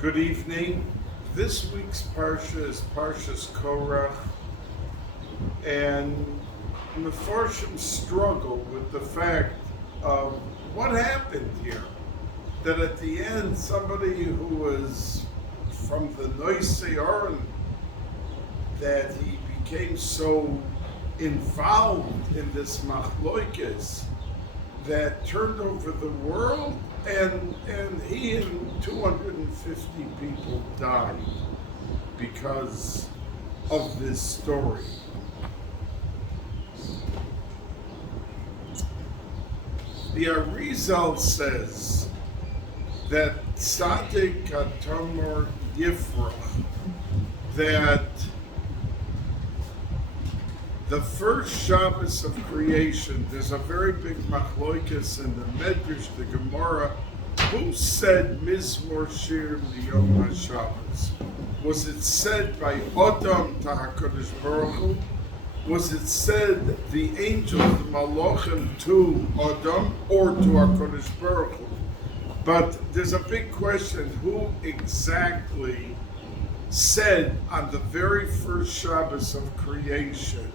Good evening. This week's Parsha is Parshas Korach, and Mefarshim struggle with the fact of what happened here. That at the end, somebody who was from the Noise Aron, that he became so involved in this machloikes that turned over the world, and he and 250 people died because of this story. The Arizal says that Tzadik Katamar Yifrach, that the first Shabbos of creation, there's a very big machloikis in the Medrash, the Gemara, who said Mizmor Shir Liyom HaShabbos? Was it said by Adam to HaKadosh Baruch Hu? Was it said the angels, the Malachim, to Adam or to HaKadosh Baruch Hu? But there's a big question, who exactly said on the very first Shabbos of creation,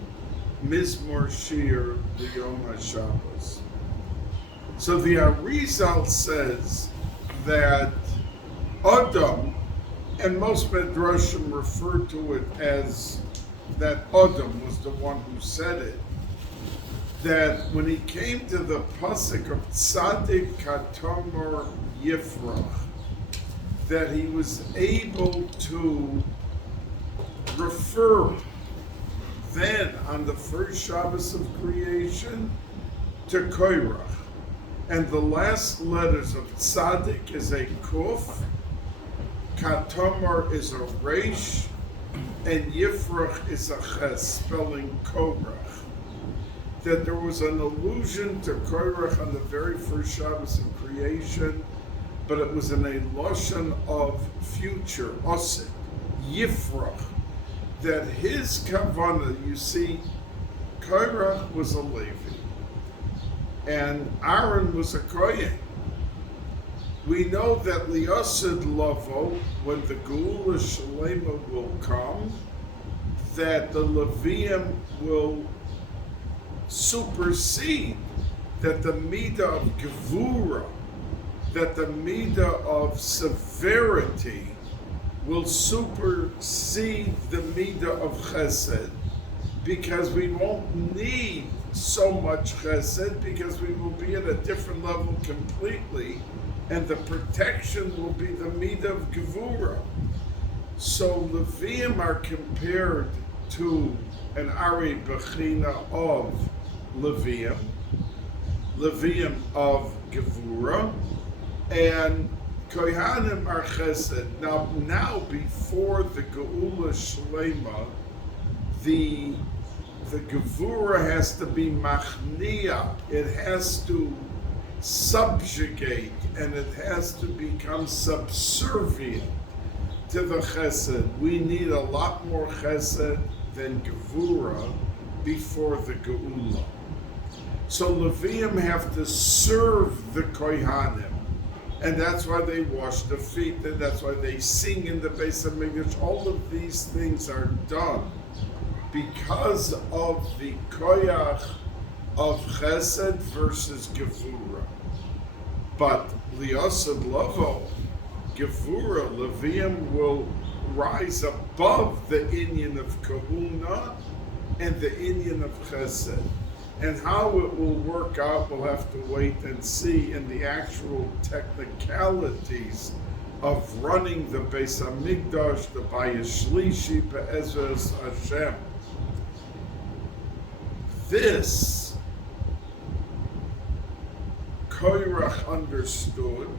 Mizmor Shir Liyom HaShabbos? So the Arizal says that Adam, and most Medrashim refer to it as that Adam was the one who said it, that when he came to the pasuk of Tzadik Katamar Yifrach, that he was able to refer then on the first Shabbos of creation to Korach. And the last letters of Tzadik is a Kuf, Katamar is a Resh, and Yifrach is a Ches, spelling Korach. That there was an allusion to Korach on the very first Shabbos of creation, but it was in a lashon of future, Osik, Yifrach, that his kavanah, you see, Korach was a Levi, and Aaron was a Kohen. We know that Liyasid Lavo, when the Geula Shalema will come, that the Levium will supersede, that the Midah of Gevura, that the Midah of severity will supersede the Midah of Chesed, because we won't need so much Chesed, because we will be at a different level completely, and the protection will be the Midah of Gevura. So Levium are compared to an Ari Bechina of Levium of Gevura, and Kohanim are Chesed. Now before the Geula Shlema, the Gevura has to be Machnia. It has to subjugate, and it has to become subservient to the Chesed. We need a lot more Chesed than Gevura before the Geula. So Levium have to serve the Kohanim, and that's why they wash the feet, and that's why they sing in the Bais Yaakov. All of these things are done because of the koyach of Chesed versus Gevura. But Liyasid Lavo, Gevura, Levium will rise above the inyan of Kahuna and the inyan of Chesed. And how it will work out, we'll have to wait and see in the actual technicalities of running the Beis Hamikdash, the Bayis Shlishi, Be'ezras Hashem. This Korach understood,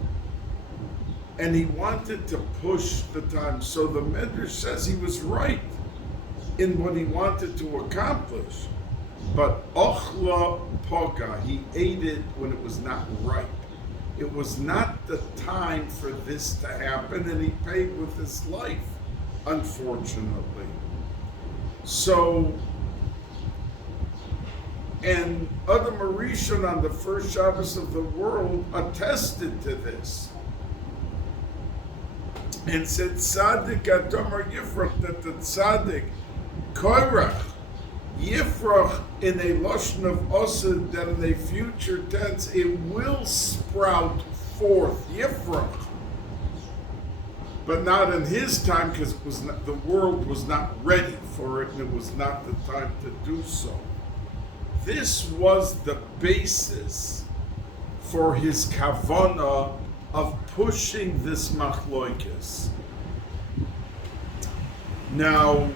and he wanted to push the time. So the Medrash says he was right in what he wanted to accomplish. But Ochla Poga, he ate it when it was not ripe. It was not the time for this to happen, and he paid with his life, unfortunately. So, and Adam Arishon on the first Shabbos of the world attested to this. and said tzaddik adomar yifrach, that the tzaddik Korach yifrach in a lashon of osed, that in a future tense it will sprout forth yifrach, but not in his time, because it was not, the world was not ready for it, and it was not the time to do so. This was the basis for his kavanah of pushing this machloikis. Now,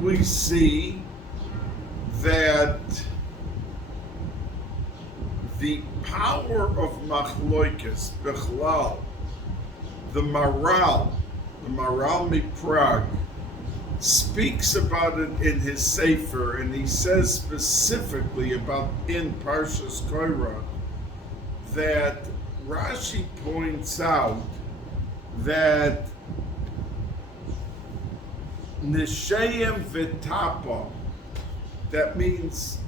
we see that the power of machloikis, bechlal, the Maral Prague, speaks about it in his Sefer, and he says specifically about in Parshas Korach that Rashi points out that Nishayim Vitapa, that means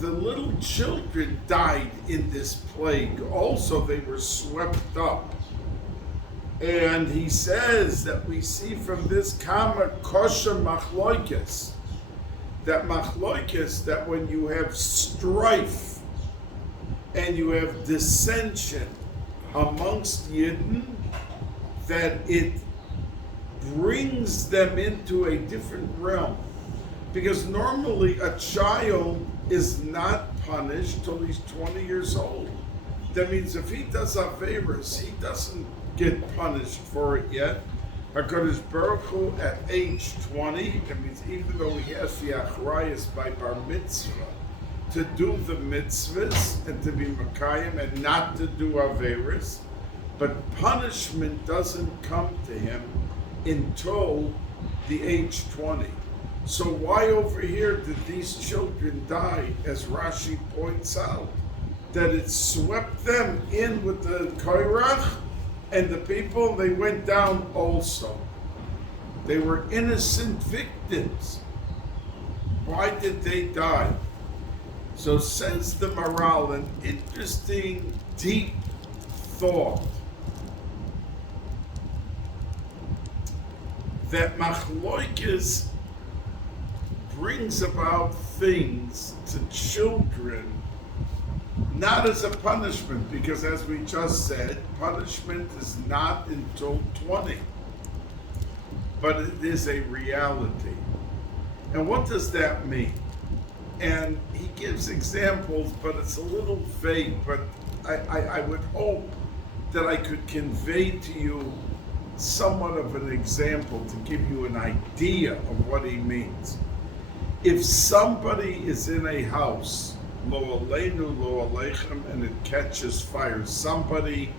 the little children died in this plague. Also, they were swept up. And he says that we see from this Kama Kosher Machloikis, that when you have strife and you have dissension amongst Yidden, that it brings them into a different realm. Because normally a child is not punished till he's 20 years old. That means if he does Averis, he doesn't get punished for it yet. HaKadosh Baruch Hu at age 20, that means even though he has the achrayas by bar mitzvah to do the mitzvahs and to be Makayim and not to do Averis, but punishment doesn't come to him until the age 20. So why over here did these children die, as Rashi points out? That it swept them in with the Korach and the people, they went down also. They were innocent victims. Why did they die? So says the Maral, an interesting, deep thought, that machloikis brings about things to children not as a punishment, because as we just said, punishment is not until 20, but it is a reality. And what does that mean? And he gives examples, but it's a little vague, but I would hope that I could convey to you somewhat of an example to give you an idea of what he means. If somebody is in a house, lo aleinu, lo aleichem, and it catches fire, somebody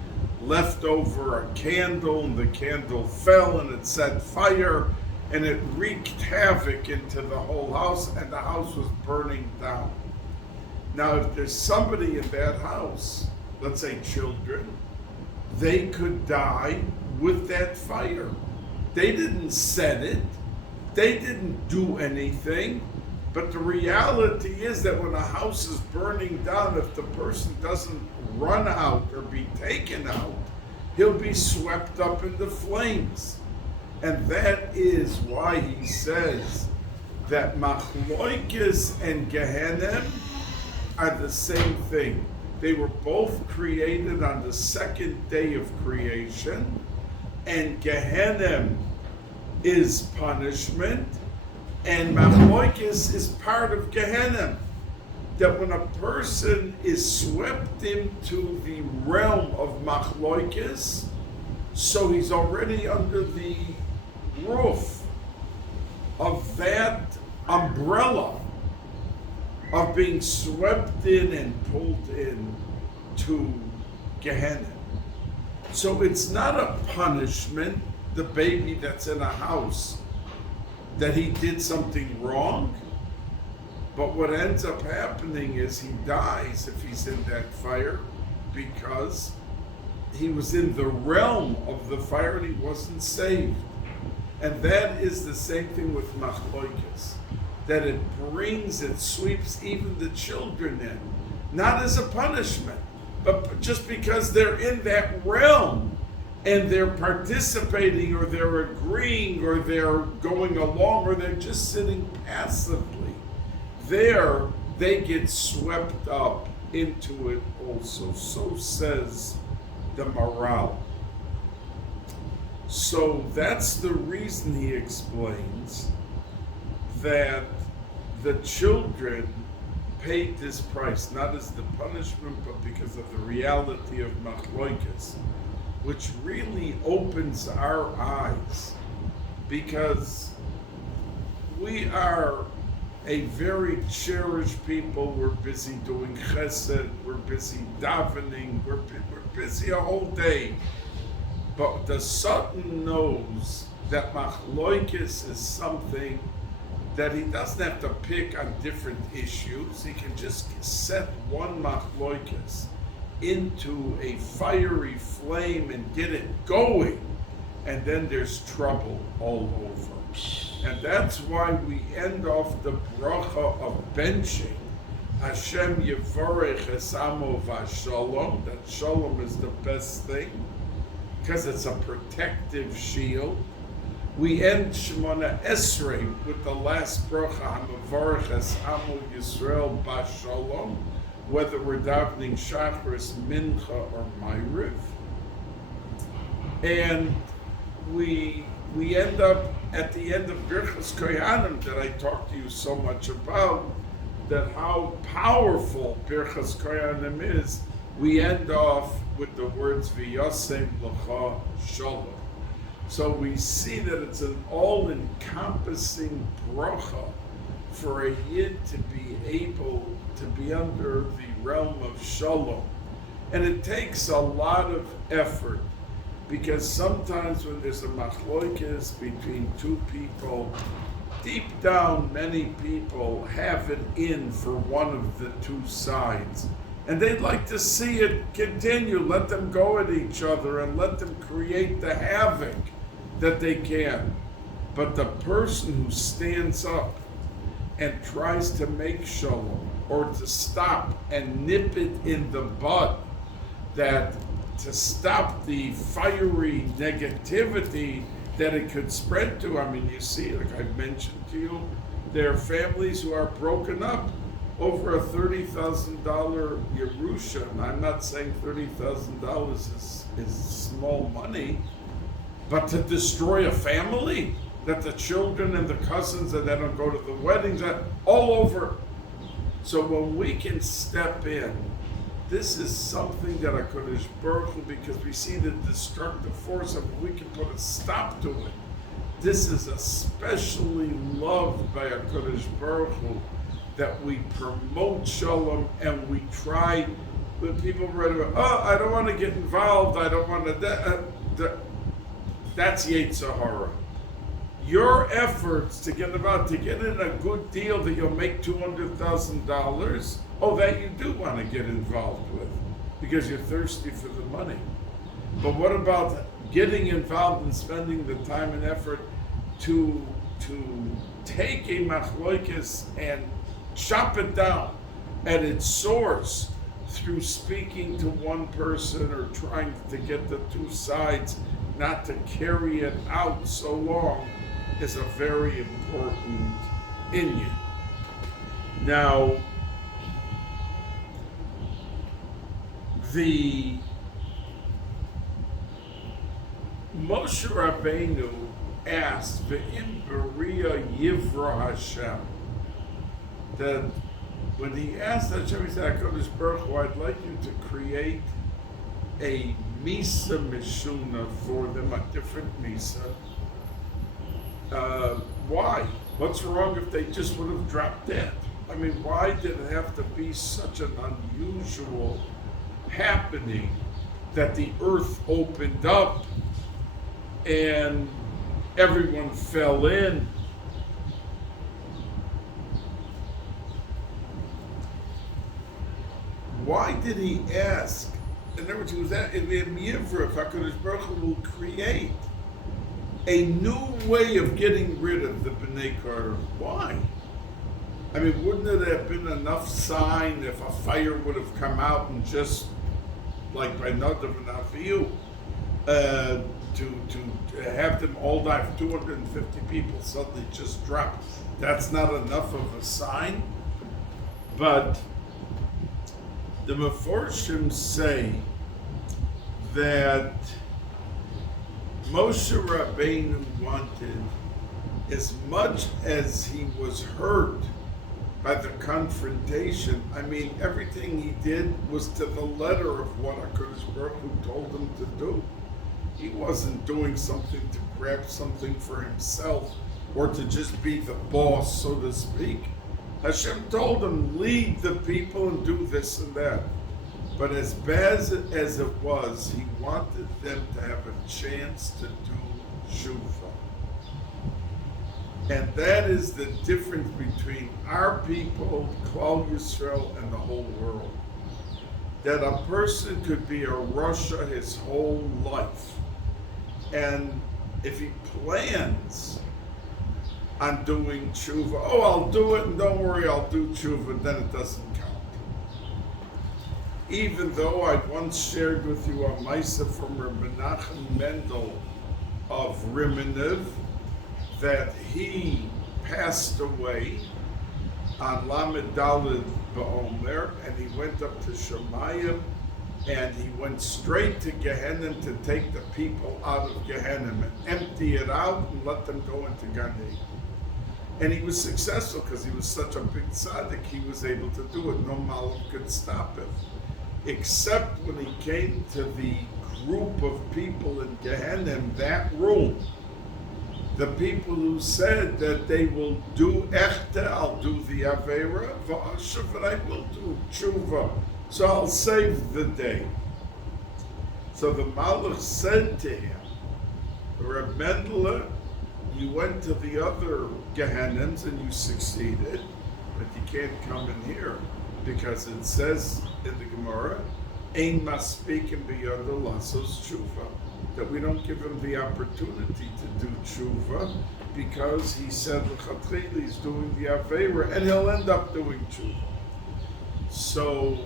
left over a candle and the candle fell and it set fire and it wreaked havoc into the whole house and the house was burning down. Now, if there's somebody in that house, let's say children, they could die with that fire. They didn't set it. They didn't do anything. But the reality is that when a house is burning down, if the person doesn't run out or be taken out, he'll be swept up in the flames. And that is why he says that Machloikis and Gehenim are the same thing. They were both created on the second day of creation, and Gehenim is punishment, and Machloikis is part of Gehenim. That when a person is swept into the realm of Machloikis, so he's already under the roof of that umbrella of being swept in and pulled in to Gehenna. So it's not a punishment, the baby that's in a house, that he did something wrong, but what ends up happening is he dies if he's in that fire because he was in the realm of the fire and he wasn't saved. And that is the same thing with Machloikis, that it sweeps even the children in, not as a punishment, but just because they're in that realm and they're participating, or they're agreeing, or they're going along, or they're just sitting passively, there they get swept up into it also. So says the morale. So that's the reason, he explains, that the children paid this price, not as the punishment, but because of the reality of machloikes, which really opens our eyes, because we are a very cherished people. We're busy doing chesed, we're busy davening, we're busy a whole day. But the Satan knows that machloikes is something that he doesn't have to pick on different issues. He can just set one machloikes into a fiery flame and get it going, and then there's trouble all over. And that's why we end off the bracha of benching, Hashem Yevorech Esamo Vashalom, that shalom is the best thing, because it's a protective shield. We end Shemona Esrei with the last bracha, Hamavarech Esamo Yisrael Bashalom, whether we're davening Shachris, Mincha, or myriad. And we end up at the end of Birchas Kohanim that I talked to you so much about, that how powerful Birchas Kohanim is. We end off with the words V'yosem L'cha Shalom. So we see that it's an all-encompassing bracha for a yid to be able to be under the realm of shalom. And it takes a lot of effort, because sometimes when there's a machloikes between two people, deep down many people have it in for one of the two sides. And they'd like to see it continue, let them go at each other and let them create the havoc that they can. But the person who stands up and tries to make shalom, or to stop and nip it in the bud, that to stop the fiery negativity that it could spread to. I mean, you see, like I've mentioned to you, there are families who are broken up over a $30,000 Yerusha. And I'm not saying $30,000 is small money, but to destroy a family, that the children and the cousins, and they don't go to the weddings, all over. So when we can step in, this is something that HaKadosh Baruch Hu, because we see the destructive force of it, we can put a stop to it. This is especially loved by HaKadosh Baruch Hu, that we promote shalom, and we try, when people read about, I don't want to get involved, I don't want to, that's Yetzer Hara. Your efforts to get in a good deal that you'll make $200,000, that you do want to get involved with, because you're thirsty for the money. But what about getting involved and spending the time and effort to take a machloikes and chop it down at its source through speaking to one person, or trying to get the two sides not to carry it out so long, is a very important inyan. Now, the Moshe Rabbeinu asked, "Ve'im beria yivra Hashem," that when he asked Hashem, he said, "HaKadosh Baruch Hu, I'd like you to create a misa mishuna for them, a different misa." Why? What's wrong if they just would have dropped dead? I mean, why did it have to be such an unusual happening that the earth opened up and everyone fell in? Why did he ask? In other words, he was at if HaKadosh Baruch Hu will create a new way of getting rid of the Bnei Korach. Why? I mean, wouldn't it have been enough sign if a fire would have come out and just, like by Nadav and Avihu? to have them all die. If 250 people suddenly just drop, that's not enough of a sign. But the Meforshim say that Moshe Rabbeinu wanted, as much as he was hurt by the confrontation, I mean, everything he did was to the letter of what HaKadosh Baruch Hu told him to do. He wasn't doing something to grab something for himself or to just be the boss, so to speak. Hashem told him, lead the people and do this and that. But as bad as it was, he wanted them to have a chance to do tshuva. And that is the difference between our people, Klal Yisrael, and the whole world. That a person could be a Rasha his whole life. And if he plans on doing tshuva, oh, I'll do it and don't worry, I'll do tshuva, then it doesn't count. Even though I once shared with you a Maisa from Rabbi Menachem Mendel of Rimenev, that he passed away on Lamed Daled Ba'omer, and he went up to Shemayim, and he went straight to Gehenna to take the people out of Gehenna and empty it out and let them go into Gan Eden. And he was successful because he was such a big tzaddik, he was able to do it. No malach could stop him. Except when he came to the group of people in Gehenna, that room, the people who said that they will do echte, I'll do the Aveira, v'ashav, and I will do tshuva, so I'll save the day. So the Malach said to him, Reb Mendele, you went to the other Gehennams and you succeeded, but you can't come in here, because it says in the Gemara, Ein maspikim biyado lasos tshuva, that we don't give him the opportunity to do tshuva, because he said l'chatchila he's doing the Aveira, and he'll end up doing tshuva. So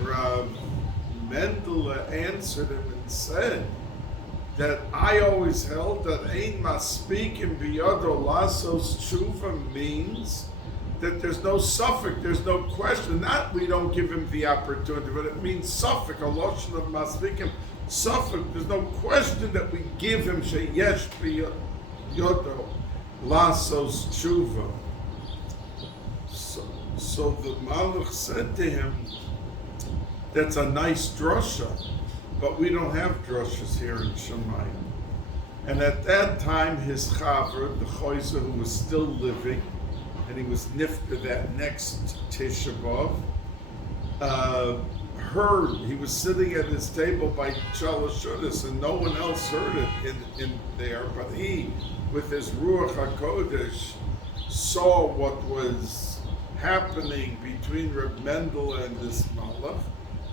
Rav Mendele answered him and said that I always held that Ein maspikim biyado lasos tshuva means that there's no suffix, there's no question. Not we don't give him the opportunity, but it means suffix, a lotion of masvikim, suffix. There's no question that we give him sheyesh biyodo lasos tshuva. So the Malach said to him, that's a nice drasha, but we don't have drashas here in Shemayim. And at that time, his chaver, the choizer who was still living, and he was nifter that next Tisha B'Av, heard, he was sitting at his table by Chalashudas, and no one else heard it in there, but he, with his Ruach HaKodesh, saw what was happening between Reb Mendel and this Malach.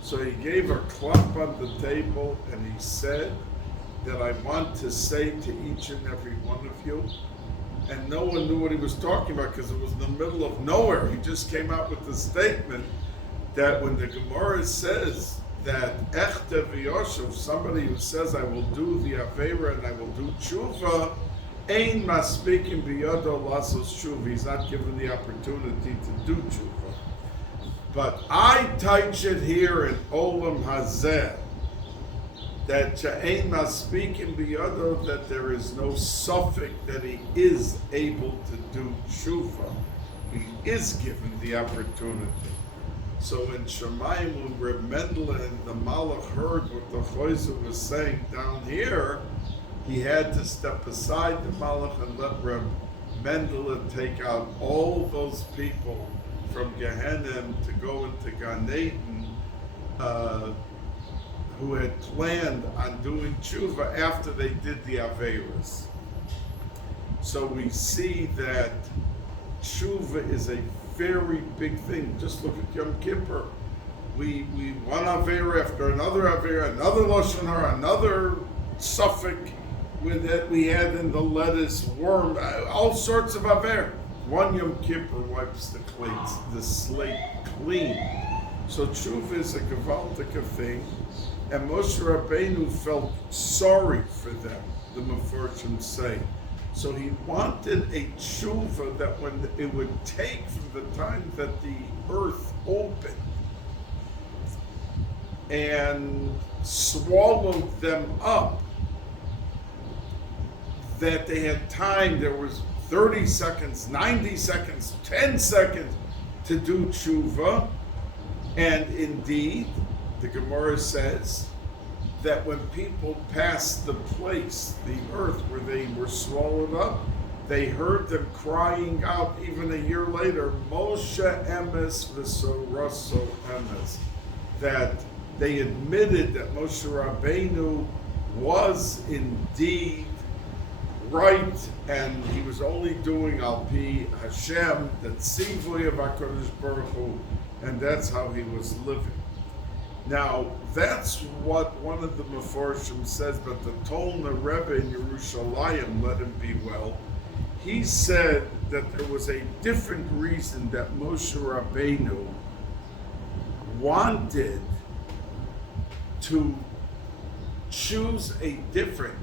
So he gave a clap on the table, and he said that I want to say to each and every one of you, and no one knew what he was talking about because it was in the middle of nowhere. He just came out with the statement that when the Gemara says that echte v'yoshev, somebody who says I will do the Aveira and I will do tshuva, ein maspikim biyado lasos tshuva, he's not given the opportunity to do tshuva. But I teach it here in Olam Hazeh, that She'ein maspikim biyado, that there is no suffix that he is able to do tshuva. He is given the opportunity. So in Shemayim, when Reb Mendele and the Malach heard what the Choyzer was saying down here, he had to step aside the Malach and let Reb Mendele take out all those people from Gehenna to go into Gan Eden, who had planned on doing tshuva after they did the Aveiros. So we see that tshuva is a very big thing. Just look at Yom Kippur. We one Aveira after another Aveira, another Lashon Hara, another suffix with it we had in the lettuce, worm, all sorts of Aveira. One Yom Kippur wipes the slate clean. So tshuva is a gewaltige thing. And Moshe Rabbeinu felt sorry for them, the Mefarshim say. So he wanted a tshuva that when it would take from the time that the earth opened and swallowed them up, that they had time, there was 30 seconds, 90 seconds, 10 seconds to do tshuva. And indeed, the Gemara says that when people passed the place, the earth where they were swallowed up, they heard them crying out even a year later, Moshe emes v'soroso emes, that they admitted that Moshe Rabbeinu was indeed right, and he was only doing al pi Hashem, the tzivui of HaKadosh Baruch Hu, and that's how he was living. Now, that's what one of the Mefarshim says, but the Tolna Rebbe in Yerushalayim, let him be well, he said that there was a different reason that Moshe Rabbeinu wanted to choose a different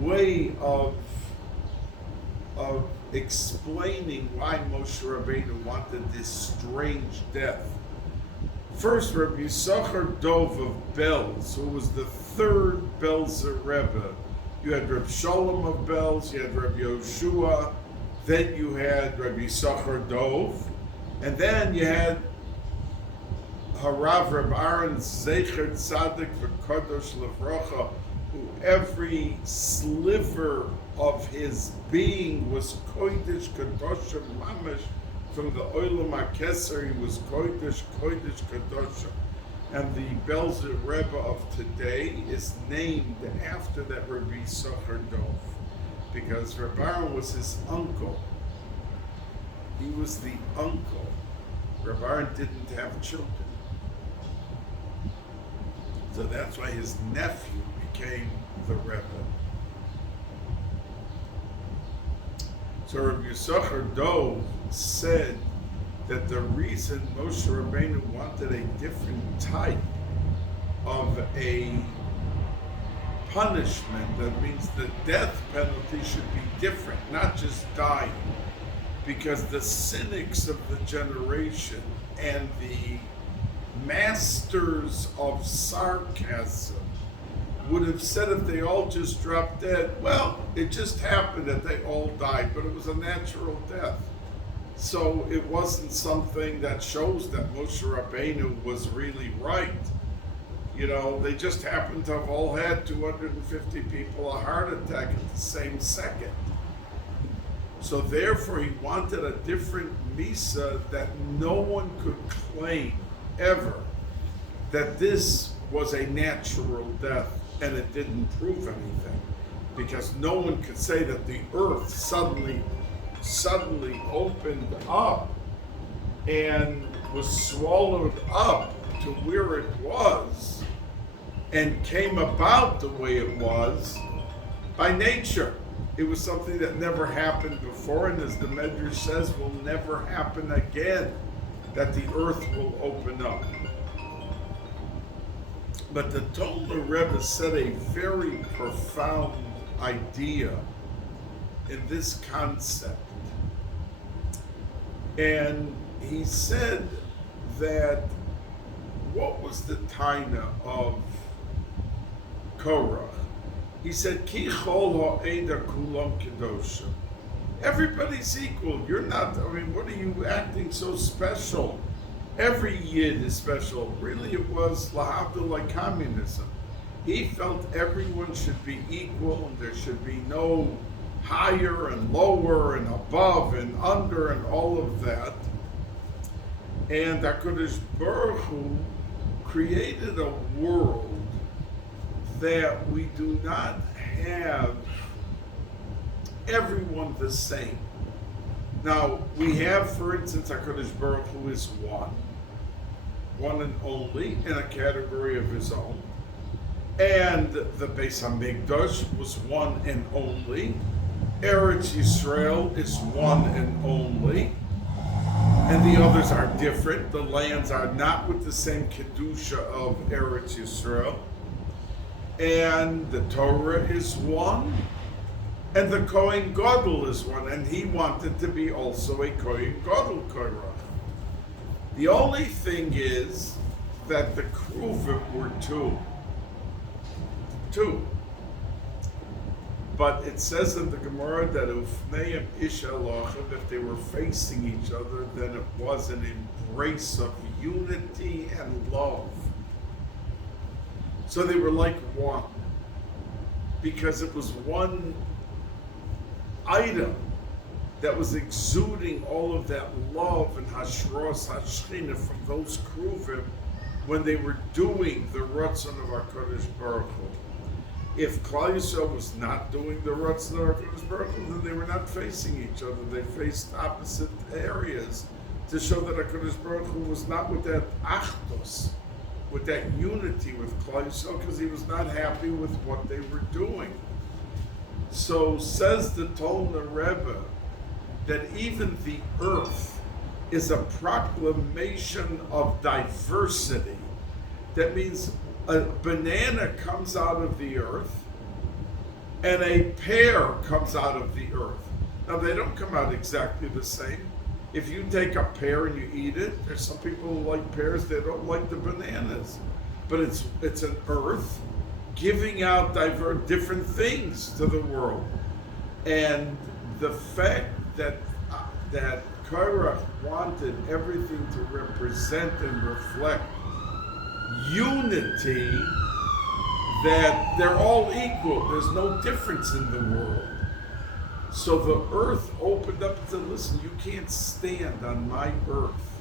way of explaining why Moshe Rabbeinu wanted this strange death. First, Rabbi Yisachar Dov of Belz, who was the third Belzer Rebbe. You had Rabbi Shalom of Belz, you had Rabbi Yehoshua, then you had Rabbi Yisachar Dov, and then you had Harav Reb Aaron Zecher Tzadik V'Kadosh Levracha, who every sliver of his being was Kodesh Kadoshim Mamish. From the Olam HaKeser, he was Kodesh Kadoshim. And the Belzer Rebbe of today is named after that Rabbi Yisachar Dov, because Reb Aaron was his uncle. He was the uncle. Reb Aaron didn't have children. So that's why his nephew became the Rebbe. So Rabbi Yisachar Dov said that the reason Moshe Rabbeinu wanted a different type of a punishment, that means the death penalty should be different, not just dying, because the cynics of the generation and the masters of sarcasm would have said if they all just dropped dead, well, it just happened that they all died, but it was a natural death. So it wasn't something that shows that Moshe Rabbeinu was really right. You know, they just happened to have all had 250 people a heart attack at the same second. So therefore he wanted a different Misa that no one could claim ever that this was a natural death, and it didn't prove anything, because no one could say that the earth suddenly opened up and was swallowed up to where it was and came about the way it was by nature. It was something that never happened before, and as the Medrash says, will never happen again, that the earth will open up. But the Tolna Rebbe said a very profound idea in this concept. And he said that what was the taina of Korach? He said, Ki chol ha'eda kulam kedoshim. Everybody's equal. You're not, what are you acting so special? Every Yid is special. Really, it was lahavdil like communism. He felt everyone should be equal and there should be no higher and lower and above and under and all of that. And HaKadosh Baruch Hu created a world that we do not have everyone the same. Now, we have, for instance, HaKadosh Baruch Hu is one and only in a category of his own. And the Bais Hamikdash was one and only. Eretz Yisrael is one and only. and the others are different. The lands are not with the same kedusha of Eretz Yisrael, and the Torah is one, and the Kohen Gadol is one, and he wanted to be also a Kohen Gadol Korach. The only thing is that the Kruvim were two. But it says in the Gemara that Ufneim Ish Elochim, if they were facing each other, then it was an embrace of unity and love. So they were like one, because it was one item that was exuding all of that love and hashros hashchina from those kruvim when they were doing the Ratzon of our Kodesh Baruch Hu. If Klal Yisrael was not doing the Ratzon of our Kodesh Baruch Hu, then they were not facing each other. They faced opposite areas to show that our Kodesh Baruch Hu was not with that achdus, with that unity with Klal Yisrael, because he was not happy with what they were doing. So says the Tolna Rebbe that even the earth is a proclamation of diversity. That means a banana comes out of the earth and a pear comes out of the earth. Now they don't come out exactly the same. If you take a pear and you eat it, there's some people who like pears, they don't like the bananas. But it's an earth giving out different things to the world. And the fact that Korach wanted everything to represent and reflect unity, that they're all equal, there's no difference in the world. So the earth opened up and said, listen, you can't stand on my earth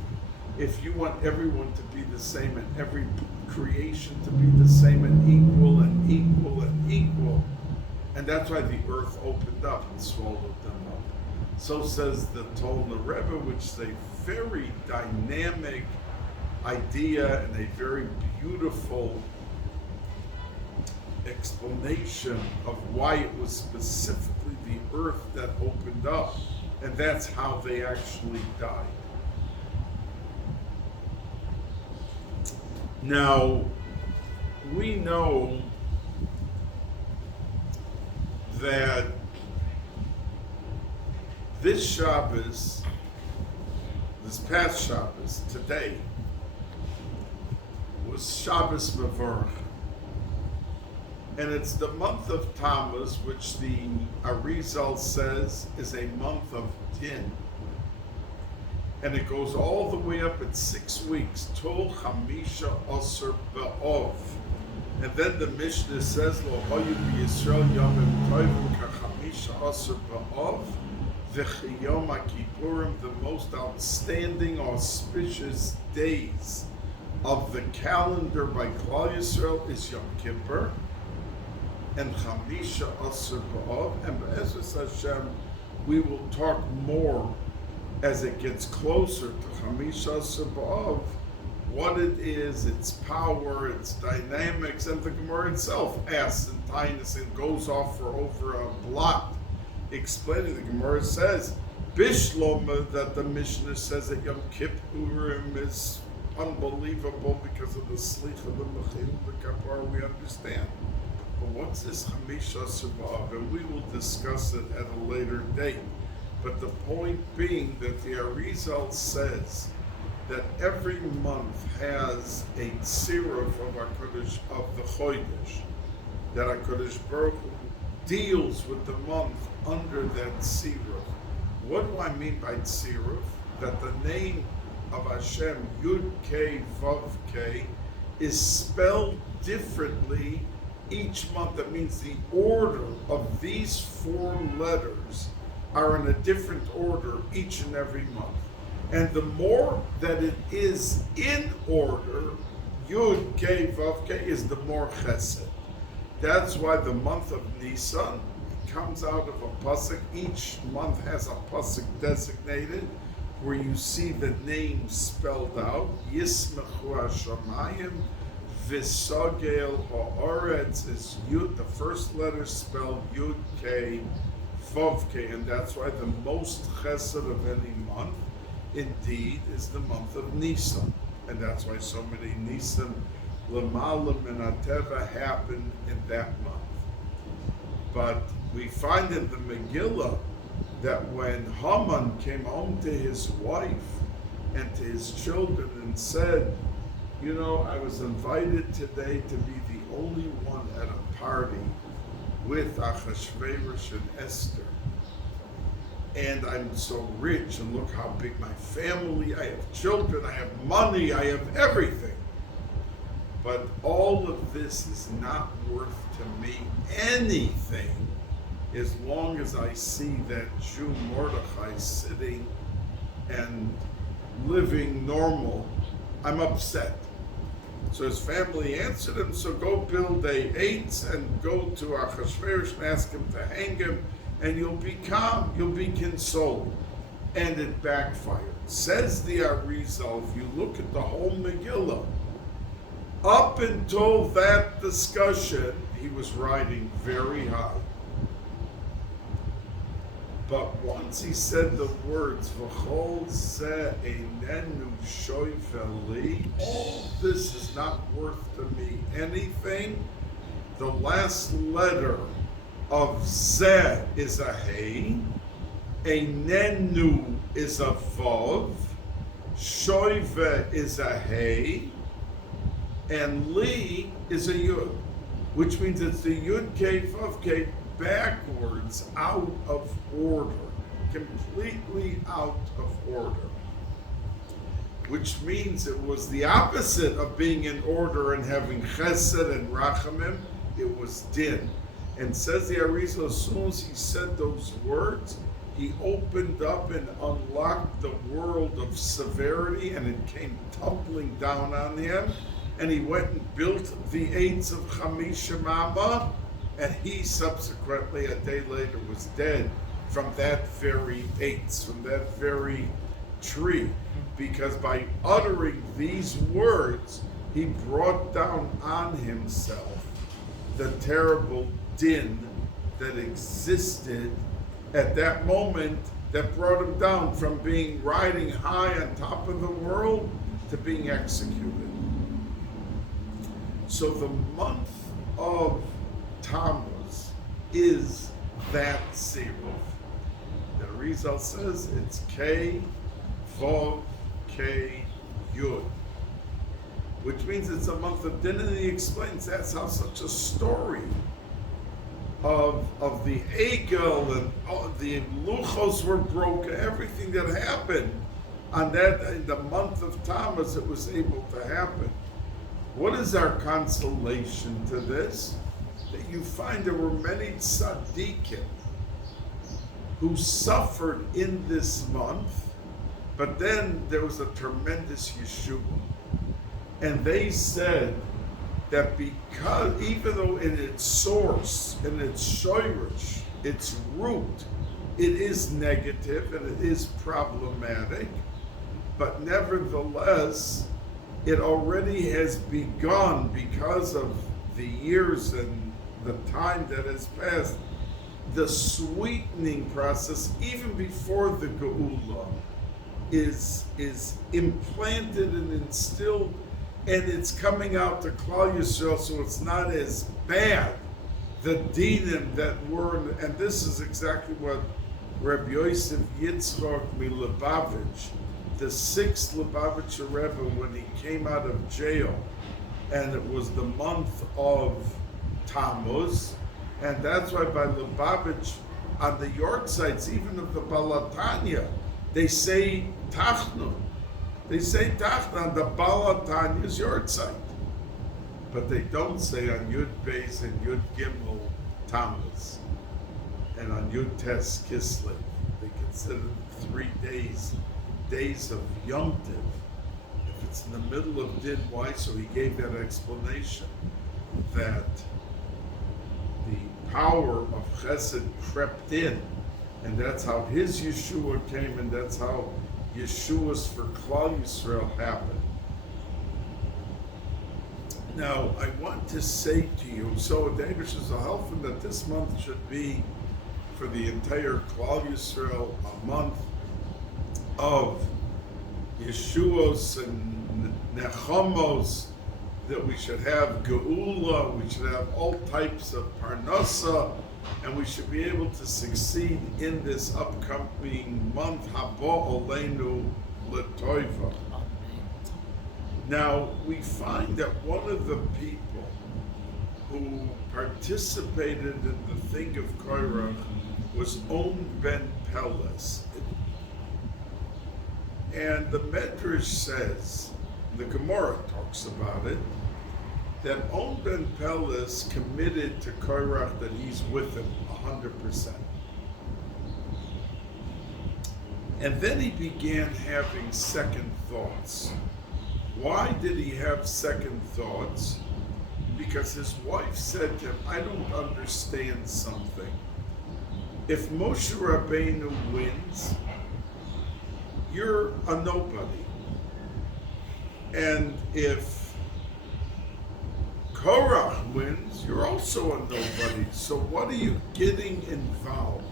if you want everyone to be the same and every creation to be the same and equal and equal and equal. And that's why the earth opened up and swallowed them up. So says the Tolna Rebbe, which is a very dynamic idea and a very beautiful explanation of why it was specifically the earth that opened up, and that's how they actually died. Now, we know that this Shabbos, this past Shabbos, today, was Shabbos Mevorach. And it's the month of Tammuz, which the Arizal says is a month of Din. And it goes all the way up at 6 weeks, Tol Chamisha Asr Ba'ov. And then the Mishnah says, Lo Hayu Yisrael Yomim Tovim Kachamisha Asr Ba'ov, V'chiyom HaKippurim, the most outstanding, auspicious days of the calendar by Klal Yisrael is Yom Kippur, and Chamisha Asr Ba'ov, and Be'ezus Hashem, we will talk more as it gets closer to Chamisha Asr Ba'ov, what it is, its power, its dynamics, and the Gemara itself asks in Tainus and goes off for over a block explaining. The Gemara says, Bishloma, that the Mishnah says that Yom Kippurim is unbelievable because of the Slicha, the Mechil, the Kapar, we understand. But what's this Chamisha Asr Ba'ov? And we will discuss it at a later date. But the point being that the Arizal says that every month has a tziruf of HaKadosh, of the Chodesh, that HaKadosh Baruch Hu deals with the month under that tziruf. What do I mean by tziruf? That the name of Hashem, Yud Kei Vav Kei, is spelled differently each month. That means the order of these 4 letters are in a different order each and every month. And the more that it is in order, Yud Kei Vav Kei, is the more chesed. That's why the month of Nisan comes out of a pasuk. Each month has a pasuk designated where you see the name spelled out. Yismechu Hashamayim, V'sagel Ha'aretz is Yud, the first letter spelled Yud Kei Vav Kei, and that's why the most chesed of any month indeed is the month of Nisan. And that's why so many Nisan Lamalim and Ateva happen in that month. But we find in the Megillah that when Haman came home to his wife and to his children and said, you know, I was invited today to be the only one at a party with Achashverosh and Esther. And I'm so rich, and look how big my family, I have children, I have money, I have everything. But all of this is not worth to me anything as long as I see that Jew Mordechai sitting and living normal. I'm upset. So his family answered him, so go build a eitz and go to Achashverosh and ask him to hang him, and you'll be calm, you'll be consoled. And it backfired. Says the Arizal, if you look at the whole Megillah, up until that discussion, he was riding very high. But once he said the words, V'chol zeh einenu shoyvel li, all this is not worth to me anything, the last letter of zeh is a hey, einenu is a vav, shoyve is a hey, and li is a yud, which means it's the yud k vav k backwards, out of order, completely out of order. Which means it was the opposite of being in order and having chesed and rachamim, it was din. And says the Arizal, as soon as he said those words, he opened up and unlocked the world of severity, and it came tumbling down on him, and he went and built the eitz of Chamisha Mama, and he subsequently, a day later, was dead from that very eitz, from that very tree, because by uttering these words, he brought down on himself the terrible din that existed at that moment that brought him down from being riding high on top of the world to being executed. So the month of Tammuz is that Siruf. The Arizal says it's K, Vav, K, Yud, which means it's a month of din, and he explains that's how such a story of the Egel and the Luchos were broken, everything that happened on that, in the month of Tammuz, it was able to happen. What is our consolation to this? That you find there were many tzaddikim who suffered in this month, but then there was a tremendous Yeshua. And they said that because, even though in its source, in its shoyrish, its root, it is negative and it is problematic, but nevertheless, it already has begun because of the years and the time that has passed, the sweetening process, even before the Geula, is implanted and instilled, and it's coming out to Klal Yisrael, so it's not as bad. The dinim that were, and this is exactly what Rabbi Yosef Yitzchok Milubavitch, the sixth Lubavitcher Rebbe, when he came out of jail, and it was the month of Tammuz, and that's why by Lubavitch, on the yard sites, even of the Balatanya, they say Tachnun. They say Tachnun on the Balatanya's yard site. But they don't say on Yud Beis and Yud Gimel Tammuz, and on Yud Tes Kislev. They consider 3 days of Yom Tiv. If it's in the middle of Din, why? So he gave that explanation that the power of Chesed crept in, and that's how his Yeshua came, and that's how Yeshua's for Klal Yisrael happened. Now, I want to say to you, so Danish is a helpful that this month should be for the entire Klal Yisrael a month of Yeshuos and Nechamos, that we should have Geula, we should have all types of Parnasa, and we should be able to succeed in this upcoming month, Haba Oleinu L'Toiva. Now, we find that one of the people who participated in the thing of Korach was On ben Peles. And the Medrash says, the Gemara talks about it, that On ben Peles committed to Korach that he's with him 100%. And then he began having second thoughts. Why did he have second thoughts? Because his wife said to him, I don't understand something. If Moshe Rabbeinu wins, you're a nobody. And if Korach wins, you're also a nobody. So what are you getting involved?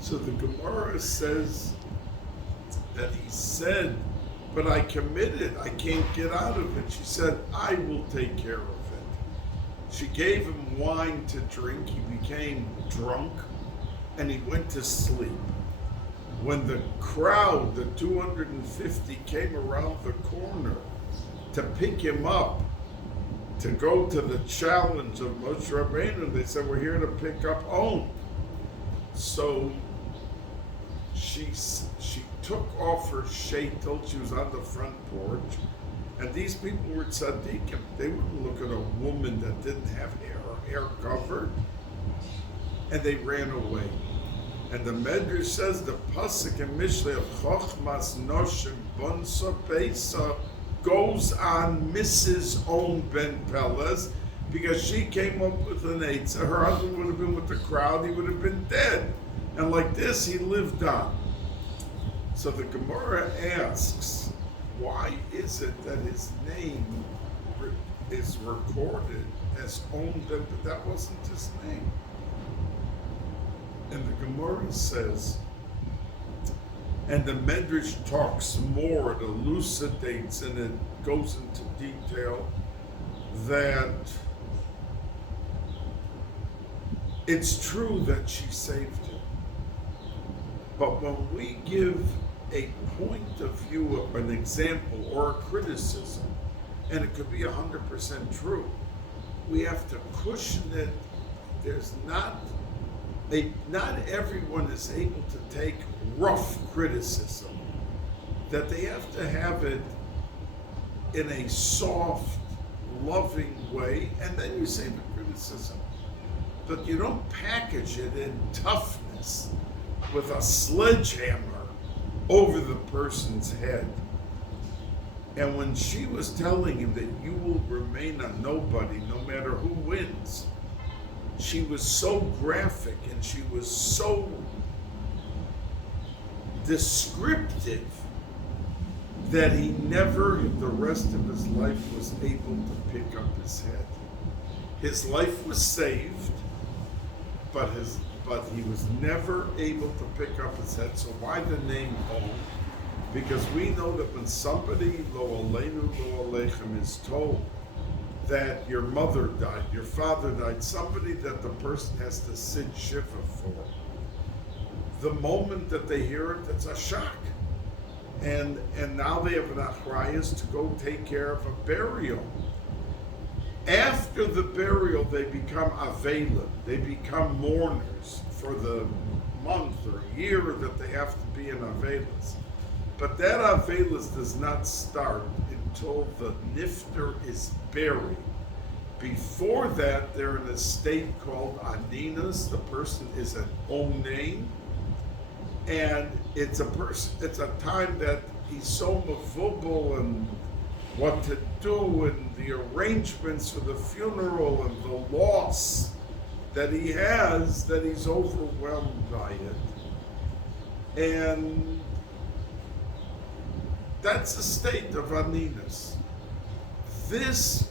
So the Gemara says that he said, but I committed, I can't get out of it. She said, I will take care of it. She gave him wine to drink, he became drunk, and he went to sleep. When the crowd, the 250, came around the corner to pick him up, to go to the challenge of Moshe Rabbeinu, they said, we're here to pick up On. So she took off her shaitel, she was on the front porch, and these people were tzaddikim. They wouldn't look at a woman that didn't have hair covered, and they ran away. And the Medrash says the pasuk in Mishlei of Chochmas Noshim Bonsa Beisa goes on Mrs. On ben Peles, because she came up with an eitzah. Her husband would have been with the crowd, he would have been dead. And like this, he lived on. So the Gemara asks, why is it that his name is recorded as On ben, but that wasn't his name? And the Gemara says, and the Medrash talks more, it elucidates, and it goes into detail, that it's true that she saved him. But when we give a point of view of an example or a criticism, and it could be 100% true, we have to cushion it. There's not everyone is able to take rough criticism, that they have to have it in a soft, loving way, and then you say the criticism. But you don't package it in toughness with a sledgehammer over the person's head. And when she was telling him that you will remain a nobody no matter who wins, she was so graphic and she was so descriptive that he never, the rest of his life, was able to pick up his head. His life was saved, but he was never able to pick up his head. So why the name On? Because we know that when somebody, lo aleinu, lo aleichem, is told that your mother died, your father died, somebody that the person has to sit shiva for, the moment that they hear it, it's a shock. And now they have an achrayas to go take care of a burial. After the burial, they become avelim, they become mourners for the month or year that they have to be in avelis. But that avelis does not start until the nifter is buried. Before that, they're in a state called aninas. The person is an onay, and it's a time that he's so mavubal and what to do and the arrangements for the funeral and the loss that he has, that he's overwhelmed by it. And that's the state of aninas. This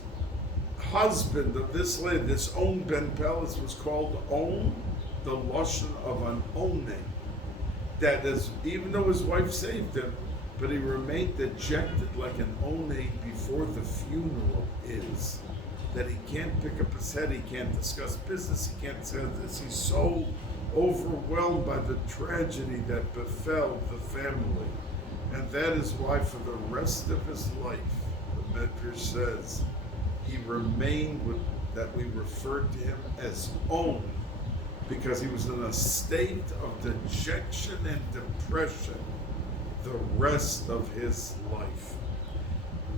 husband of this lady, this On ben Peles, was called On, the lashon of an onay. That is, even though his wife saved him, but he remained dejected like an Oneg before the funeral is. That he can't pick up his head, he can't discuss business, he can't say this. He's so overwhelmed by the tragedy that befell the family. And that is why for the rest of his life, the Medrash says, he remained with, that we referred to him as On, because he was in a state of dejection and depression the rest of his life.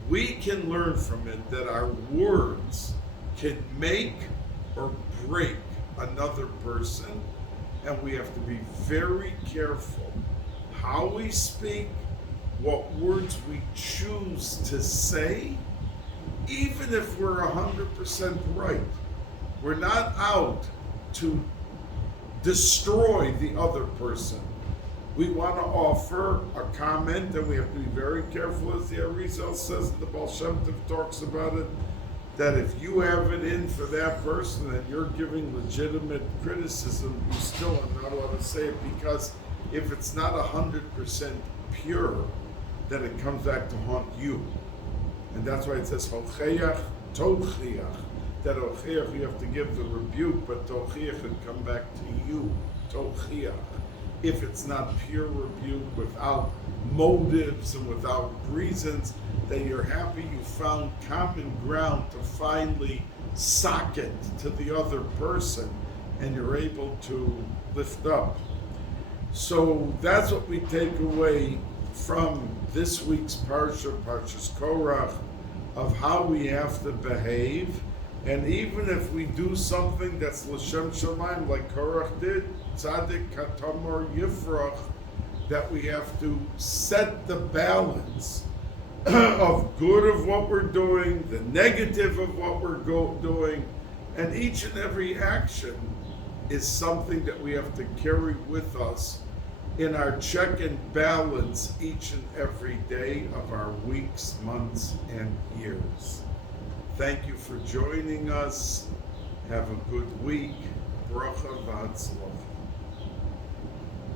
We can learn from it that our words can make or break another person, and we have to be very careful how we speak, what words we choose to say, even if we're 100% right. We're not out to destroy the other person. We want to offer a comment, and we have to be very careful, as the Arizal says, and the Baal Shem Tov talks about it, that if you have it in for that person and you're giving legitimate criticism, you still are not allowed to say it, because if it's not 100% pure, then it comes back to haunt you. And that's why it says, Hocheach, Tochiach, that Hocheach, you have to give the rebuke, but Tochiach would come back to you, Tochiach. If it's not pure rebuke, without motives and without reasons, that you're happy you found common ground to finally socket to the other person, and you're able to lift up. So that's what we take away from this week's Parsha, Parshas Korach, of how we have to behave. And even if we do something that's l'shem shamayim, like Korach did, tzaddik katamor yifrach, that we have to set the balance of good of what we're doing, the negative of what we're doing, and each and every action is something that we have to carry with us in our check and balance each and every day of our weeks, months, and years. Thank you for joining us. Have a good week. Bracha v'atzlacha.